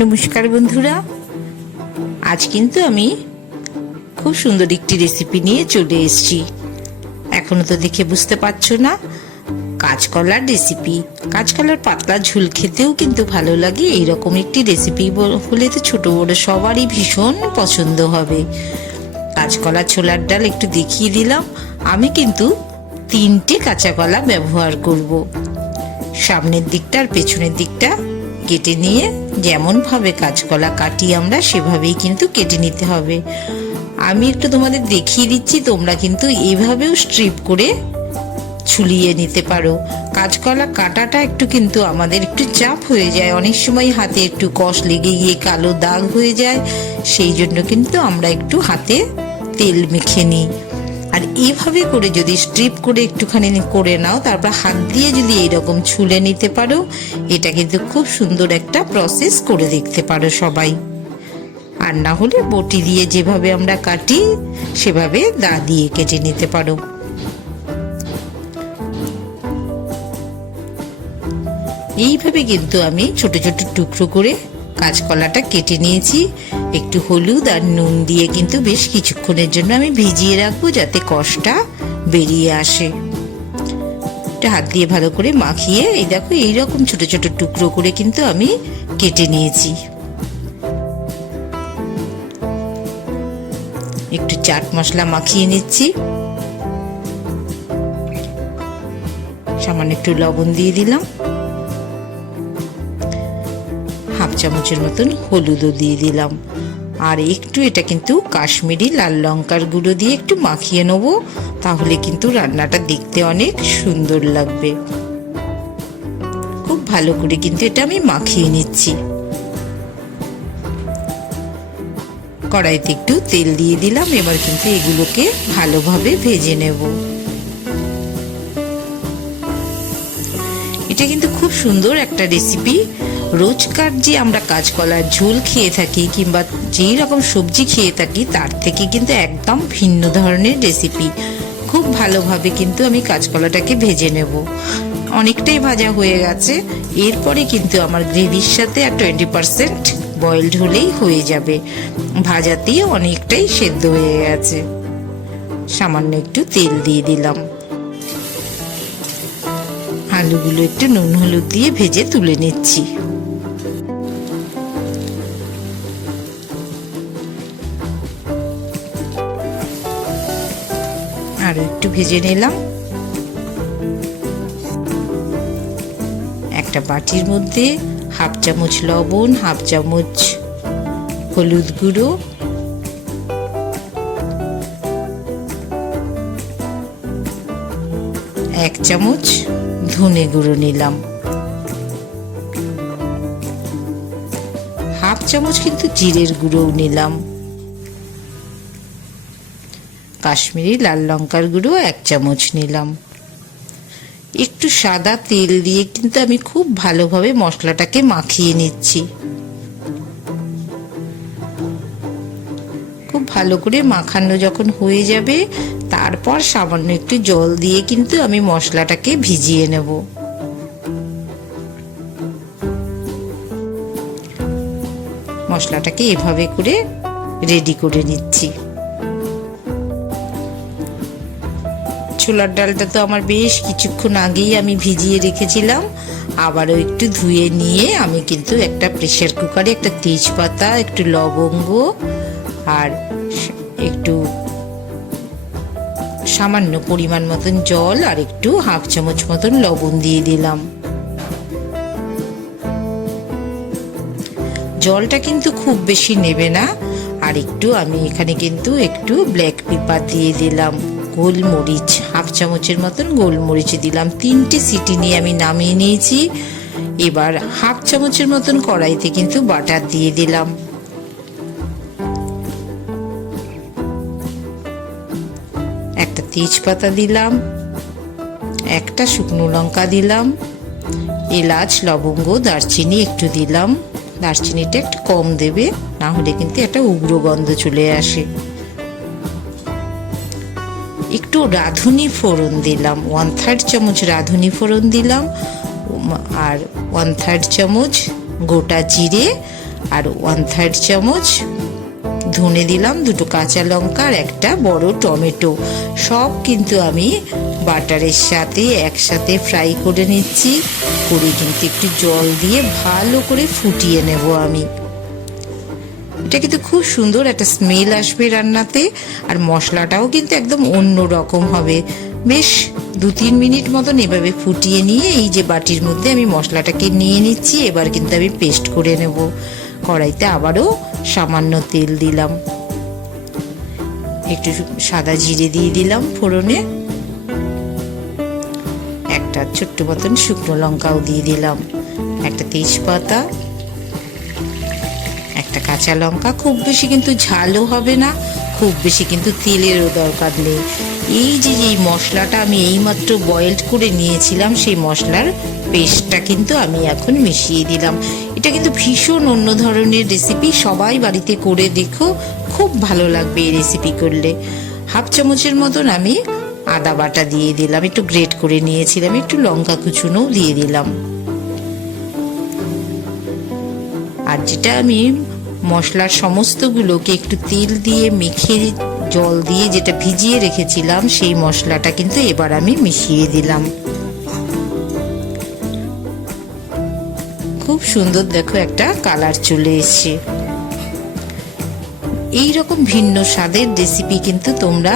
নমস্কার বন্ধুরা, আজ কিন্তু আমি খুব সুন্দর একটি রেসিপি নিয়ে চলে এসেছি। এখনো তো দেখে বুঝতে পারছো না, কাঁচকলার রেসিপি। কাঁচকলার পাতলা ঝোল খেতেও কিন্তু ভালো লাগে। এইরকম একটি রেসিপি হলে তো ছোট বড় সবারই ভীষণ পছন্দ হবে। কাঁচকলা ছোলার ডাল একটু দেখিয়ে দিলাম। আমি কিন্তু 3টে কাঁচা কলা ব্যবহার করব। সামনের দিকটা আর পেছনের দিকটা কেটে নিয়ে যেমন ভাবে কাঁচকলা কাটি আমরা সেভাবেই কিন্তু কেটে নিতে হবে। আমি একটু তোমাদের দেখিয়ে দিচ্ছি, তোমরা কিন্তু এইভাবেও স্ট্রিপ করে ছুলিয়ে নিতে পারো। কাঁচকলা কাটাটা একটু কিন্তু আমাদের একটু চাপ হয়ে যায়, অনেক সময় হাতে একটু কষ লেগে গিয়ে কালো দাগ হয়ে যায়। সেই জন্য কিন্তু আমরা একটু হাতে তেল মেখে নিই। আর এইভাবে করে যদি স্ট্রিপ করে একটুখানি করে নাও, তারপর হাত দিয়ে যদি এইরকম ছুলে নিতে পারো, এটা কিন্তু খুব সুন্দর একটা প্রসেস করে দেখতে পারো সবাই। আর না হলে বটি দিয়ে যেভাবে আমরা কাটি সেভাবে দা দিয়ে কেটে নিতে পারো। এইভাবে কিন্তু আমি ছোট ছোট টুকরো করে কাঁচকলাটা কেটে নিয়েছি। একটু হলুদ আর নুন দিয়ে কিন্তু বেশ কিছুক্ষণের জন্য আমি ভিজিয়ে রাখবো, যাতে কষটা বেরিয়ে আসে। একটা হাত দিয়ে ভালো করে মাখিয়ে এই দেখো এইরকম ছোট ছোট টুকরো করে কিন্তু আমি কেটে নিয়েছি। একটু চাট মশলা মাখিয়ে নিচ্ছি, সামান্য একটু লবণ দিয়ে দিলাম, হাফ চামচের মতন হলুদও দিয়ে দিলাম, আর একটু এটা কিন্তু কাশ্মীরি লাল লঙ্কার গুঁড়ো দিয়ে একটু মাখিয়ে নেবো, তাহলে কিন্তু রান্নাটা দেখতে অনেক সুন্দর লাগবে। খুব ভালো করে কিন্তু এটা আমি মাখিয়ে নিচ্ছি। কড়াইতে একটু তেল দিয়ে দিলাম, এবার কিন্তু এগুলোকে ভালোভাবে ভেজে নেব। এটা কিন্তু খুব সুন্দর একটা রেসিপি। রোজকার যে আমরা কাঁচকলার ঝোল খেয়ে থাকি কিংবা যেই রকম সবজি খেয়ে থাকি, তার থেকে কিন্তু একদম ভিন্ন ধরনের রেসিপি। খুব ভালোভাবে কিন্তু আমি কাঁচকলাটাকে ভেজে নেব। অনেকটাই ভাজা হয়ে গেছে। এরপরে কিন্তু আমার গ্রেভির সাথে আর 20% বয়েলড হলেই হয়ে যাবে। ভাজাতেই অনেকটাই সেদ্ধ হয়ে গেছে। সামান্য একটু তেল দিয়ে দিলাম। আলুগুলো একটু নুন হলুদ দিয়ে ভেজে তুলে নিচ্ছি। আর একটু ভেজে নিলাম। একটা বাটির মধ্যে হাফ চামচ লবণ, হাফ চামচ হলুদ গুঁড়ো, 1 চামচ ধনে গুঁড়ো নিলাম, হাফ চামচ কিন্তু জিরের গুঁড়োও নিলাম, কাশ্মীরি লাল লঙ্কার গুঁড়ো 1 চামচ নিলাম। একটু সাদা তেল দিয়ে কিন্তু আমি খুব ভালোভাবে মশলাটাকে মাখিয়ে নিচ্ছি। খুব ভালো করে মাখানো যখন হয়ে যাবে, তারপর সামান্য একটু জল দিয়ে কিন্তু আমি মশলাটাকে ভিজিয়ে নেব। মশলাটাকে এভাবে করে রেডি করে নিচ্ছি। ছোলার ডালটা তো আমার বেশ কিছুক্ষণ আগেই আমি ভিজিয়ে রেখেছিলাম। আবারও একটু ধুয়ে নিয়ে আমি কিন্তু একটা প্রেসার কুকারে একটা তেজপাতা, একটু লবঙ্গ আর একটু সামান্য পরিমাণ মতন জল আর একটু হাফ চামচ মতন লবণ দিয়ে দিলাম। জলটা কিন্তু খুব বেশি নেবে না। আর একটু আমি এখানে কিন্তু একটু ব্ল্যাক পেপার দিয়ে দিলাম, গোলমরিচ হাফ চামচের মতন গোলমরিচ দিলাম। 3টে সিটি নিয়ে আমি নামিয়ে নিয়েছি। এবার হাফ চামচের মতন কড়াইতে কিন্তু বাটার দিয়ে দিলাম। একটা তেজপাতা দিলাম, একটা শুকনো লঙ্কা দিলাম, এলাচ, লবঙ্গ, দারচিনি একটু দিলাম। দারচিনিটা একটু কম দেবে, না হলে কিন্তু একটা উগ্র গন্ধ চলে আসে। একটু রাঁধুনি ফোড়ন দিলাম, 1/3 চামচ রাঁধুনি ফোড়ন দিলাম, আর 1/3 চামচ গোটা জিরে আর 1/3 চামচ ধনে দিলাম, 2টো কাঁচা লঙ্কা আর একটা বড় টমেটো। সব কিন্তু আমি বাটারের সাথে একসাথে ফ্রাই করে নিচ্ছি। করে কিন্তু একটু জল দিয়ে ভালো করে ফুটিয়ে নেব আমি। এটা কিন্তু খুব সুন্দর একটা স্মেল আসবে রান্নাতে, আর মশলাটাও কিন্তু একদম অন্য রকম হবে। বেশ 2-3 মিনিট মতন এভাবে ফুটিয়ে নিয়ে এই যে বাটির মধ্যে আমি মশলাটাকে নিয়ে নিচ্ছি। এবার কিন্তু আমি পেস্ট করে নেব। কড়াইতে আবারও সামান্য তেল দিলাম, একটু সাদা জিরে দিয়ে দিলাম ফোড়নে, একটা ছোট্ট মতন শুকনো লঙ্কাও দিয়ে দিলাম, একটা তেজপাতা, একটা কাঁচা লঙ্কা। খুব বেশি কিন্তু ঝালও হবে না, খুব বেশি কিন্তু তেলেরও দরকার নেই। এই যে মশলাটা আমি এইমাত্র বয়েলড করে নিয়েছিলাম, সেই মশলার পেস্টটা কিন্তু আমি এখন মিশিয়ে দিলাম। এটা কিন্তু ভীষণ অন্য ধরনের রেসিপি, সবাই বাড়িতে করে দেখো, খুব ভালো লাগবে এই রেসিপি করলে। 1/2 চামচের মতন আমি আদা বাটা দিয়ে দিলাম, একটু গ্রেট করে নিয়েছিলাম, একটু লঙ্কা কুচুনোও দিয়ে দিলাম। আর যেটা আমি মশলার সমস্তগুলোকে একটু তেল দিয়ে মেখে জল দিয়ে যেটা ভিজিয়ে রেখেছিলাম, সেই মশলাটা কিন্তু এবার আমি মিশিয়ে দিলাম। খুব সুন্দর দেখো একটা কালার চলে এসেছে। এইরকম ভিন্ন স্বাদের রেসিপি কিন্তু তোমরা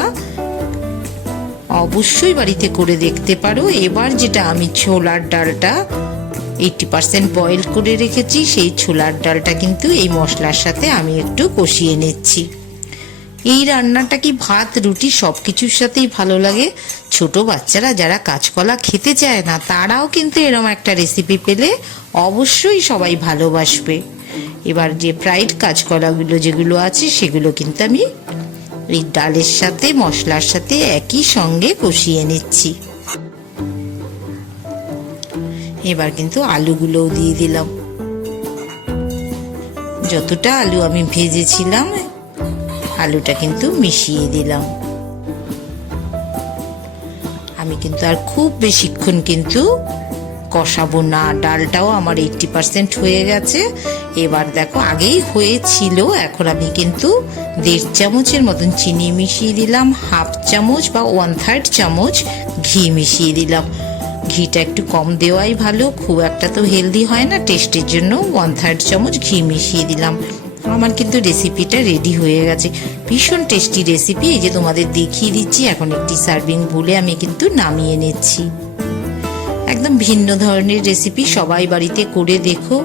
অবশ্যই বাড়িতে করে দেখতে পারো। এবার যেটা আমি ছোলার ডালটা 80% বয়েল করে রেখেছি, সেই ছোলার ডালটা কিন্তু এই মশলার সাথে আমি একটু কষিয়ে নিচ্ছি। এই রান্নাটা কি ভাত রুটি সব কিছুর সাথেই ভালো লাগে। ছোট বাচ্চারা যারা কাঁচকলা খেতে চায় না, তারাও কিন্তু এরকম একটা রেসিপি পেলে অবশ্যই সবাই ভালোবাসবে। এবার যে ফ্রাইড কাঁচকলাগুলো যেগুলো আছে, সেগুলো কিন্তু আমি এই ডালের সাথে মশলার সাথে একই সঙ্গে কষিয়ে নিচ্ছি। এবার কিন্তু আলুগুলোও দিয়ে দিলাম। যতটা আলু আমি ভেজেছিলাম, আলুটা কিন্তু মিশিয়ে দিলাম। আমি কিন্তু আর খুব বেশিক্ষণ কিন্তু কষাবো না। ডালটাও আমার 80% হয়ে গেছে। এবার দেখো, আগেই হয়েছিল, এখন আমি কিন্তু 1.5 চামচের মতন চিনি মিশিয়ে দিলাম, 1/2 চামচ বা 1/3 চামচ ঘি মিশিয়ে দিলাম। ঘিটা একটু কম দেওয়াই ভালো, খুব একটা তো হেলদি হয় না, টেস্টের জন্য 1/3 চামচ ঘি মিশিয়ে দিলাম। আমার কিন্তু রেসিপিটা রেডি হয়ে গেছে। ভীষণ টেস্টি রেসিপি। এই যে তোমাদের দেখিয়ে দিচ্ছি, এখন একটি সার্ভিং বলে আমি কিন্তু নামিয়ে নিচ্ছি। একদম ভিন্ন ধরনের রেসিপি, সবাই বাড়িতে করে দেখো,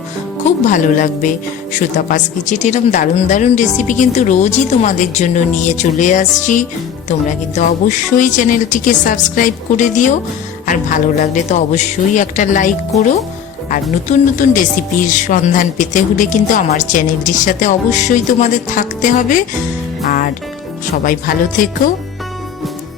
খুব ভালো লাগবে। সুতাপাস কিচেন এরকম দারুণ দারুণ রেসিপি কিন্তু রোজই তোমাদের জন্য নিয়ে চলে আসছি। তোমরা কিন্তু অবশ্যই চ্যানেলটিকে সাবস্ক্রাইব করে দিও, আর ভালো লাগলে তো অবশ্যই একটা লাইক করো। আর নতুন নতুন রেসিপির সন্ধান পেতে হলে কিন্তু আমার চ্যানেলটির সাথে অবশ্যই তোমাদের থাকতে হবে। আর সবাই ভালো থেকো।